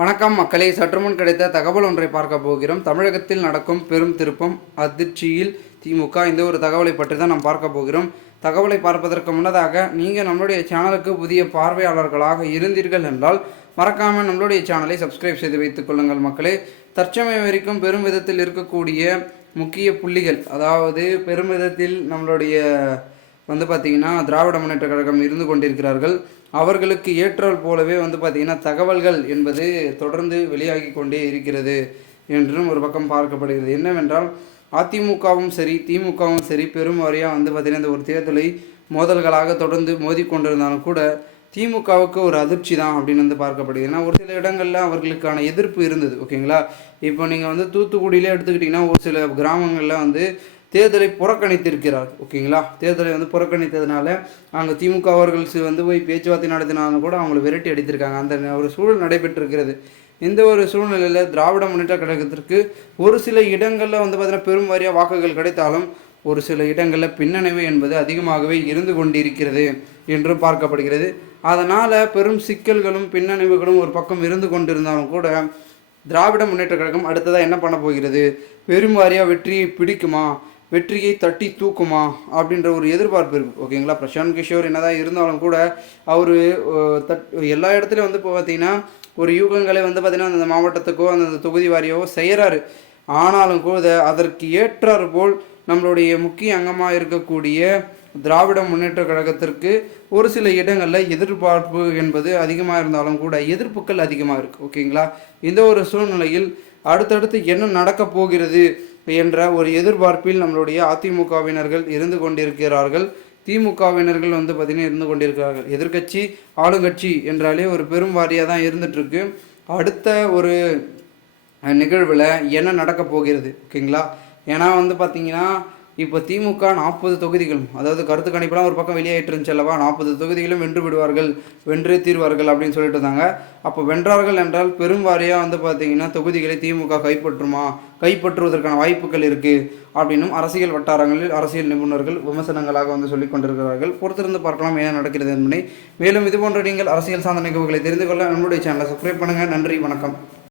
வணக்கம் மக்களே, சற்றுமுன் கிடைத்த தகவல் ஒன்றை பார்க்க போகிறோம். தமிழகத்தில் நடக்கும் பெரும் திருப்பம், அதிர்ச்சியில் திமுக, இந்த ஒரு தகவலை பற்றி தான் நாம் பார்க்க போகிறோம். தகவலை பார்ப்பதற்கு முன்னதாக நீங்கள் நம்மளுடைய சேனலுக்கு புதிய பார்வையாளர்களாக இருந்தீர்கள் என்றால் மறக்காமல் நம்மளுடைய சேனலை சப்ஸ்கிரைப் செய்து வைத்துக் கொள்ளுங்கள் மக்களே. தற்சமயம் வரைக்கும் பெரும் விதத்தில் இருக்கக்கூடிய முக்கிய புள்ளிகள், அதாவது பெரும் விதத்தில் நம்மளுடைய பார்த்திங்கன்னா திராவிட முன்னேற்ற கழகம் இருந்து கொண்டிருக்கிறார்கள். அவர்களுக்கு ஏற்றால் போலவே பார்த்திங்கன்னா தகவல்கள் என்பது தொடர்ந்து வெளியாகி கொண்டே இருக்கிறது என்றும் ஒரு பக்கம் பார்க்கப்படுகிறது. என்னவென்றால் அதிமுகவும் சரி திமுகவும் சரி பெரும் வாரியாக பார்த்திங்கன்னா இந்த ஒரு தேர்தலை மோதல்களாக தொடர்ந்து மோதி கொண்டிருந்தாலும் கூட திமுகவுக்கு ஒரு அதிர்ச்சி தான் அப்படின்னு பார்க்கப்படுகிறது. ஏன்னா ஒரு சில இடங்களில் அவர்களுக்கான எதிர்ப்பு இருந்தது. ஓகேங்களா, இப்போ நீங்கள் தூத்துக்குடியிலே எடுத்துக்கிட்டிங்கன்னா ஒரு சில கிராமங்களில் தேர்தலை புறக்கணித்திருக்கிறார். ஓகேங்களா, தேர்தலை புறக்கணித்ததுனால அங்கே திமுக அவர்கள் போய் பேச்சுவார்த்தை நடத்தினாலும் கூட அவங்களை விரட்டி அடித்திருக்காங்க. அந்த ஒரு சூழல் நடைபெற்றிருக்கிறது. இந்த ஒரு சூழ்நிலையில் திராவிட முன்னேற்ற கழகத்திற்கு ஒரு சில இடங்களில் பார்த்திங்கன்னா பெரும் வாரியாக வாக்குகள் கிடைத்தாலும் ஒரு சில இடங்களில் பின்னடைவு என்பது அதிகமாகவே இருந்து கொண்டிருக்கிறது என்றும் பார்க்கப்படுகிறது. அதனால் பெரும் சிக்கல்களும் பின்னடைவுகளும் ஒரு பக்கம் இருந்து கொண்டிருந்தாலும் கூட திராவிட முன்னேற்ற கழகம் அடுத்ததாக என்ன பண்ண போகிறது, பெரும் வாரியாக வெற்றியை பிடிக்குமா, வெற்றியை தட்டி தூக்குமா அப்படின்ற ஒரு எதிர்பார்ப்பு இருக்குது. ஓகேங்களா, பிரசாந்த் கிஷோர் என்னதான் இருந்தாலும் கூட அவர் எல்லா இடத்துலையும் இப்போ பார்த்திங்கன்னா ஒரு யூகங்களை பார்த்திங்கன்னா அந்த மாவட்டத்துக்கோ அந்த தொகுதி வாரியாவோ செய்கிறாரு. ஆனாலும் கூட அதற்கு ஏற்றாறு போல் நம்மளுடைய முக்கிய அங்கமாக இருக்கக்கூடிய திராவிட முன்னேற்ற கழகத்திற்கு ஒரு சில இடங்களில் எதிர்பார்ப்பு என்பது அதிகமாக இருந்தாலும் கூட எதிர்ப்புகள் அதிகமாக இருக்குது. ஓகேங்களா, இந்த ஒரு சூழ்நிலையில் அடுத்தடுத்து என்ன நடக்கப் போகிறது என்ற ஒரு எதிர்பார்ப்பில் நம்மளுடைய அதிமுகவினர்கள் இருந்து கொண்டிருக்கிறார்கள். திமுகவினர்கள் பார்த்திங்கன்னா இருந்து கொண்டிருக்கிறார்கள். எதிர்கட்சி ஆளுங்கட்சி என்றாலே ஒரு பெரும் வாரியாக தான் இருந்துகிட்ருக்கு. அடுத்த ஒரு நிகழ்வில் என்ன நடக்கப் போகிறது, ஓகேங்களா. ஏன்னா பார்த்திங்கன்னா இப்போ திமுக 40 தொகுதிகளும், அதாவது கருத்து கணிப்பெல்லாம் ஒரு பக்கம் வெளியாகிட்டு இருந்துச்சு அல்லவா, 40 தொகுதிகளும் வென்று விடுவார்கள், வென்றே தீர்வார்கள் அப்படின்னு சொல்லிட்டு இருந்தாங்க. அப்போ வென்றார்கள் என்றால் பெரும் வாரியாக பார்த்திங்கன்னா தொகுதிகளை திமுக கைப்பற்றுவதற்கான வாய்ப்புகள் இருக்குது அப்படின்னும் அரசியல் வட்டாரங்களில் அரசியல் நிபுணர்கள் விமர்சனங்களாக சொல்லிக் கொண்டிருக்கிறார்கள். பொறுத்திருந்து பார்க்கலாம் என்ன நடக்கிறது என்பதை. மேலும் இதுபோன்ற நீங்கள் அரசியல் சார்ந்த நிகழ்வுகளை தெரிந்து கொள்ள நம்மளுடைய சேனலை சப்ஸ்கிரைப் பண்ணுங்கள். நன்றி, வணக்கம்.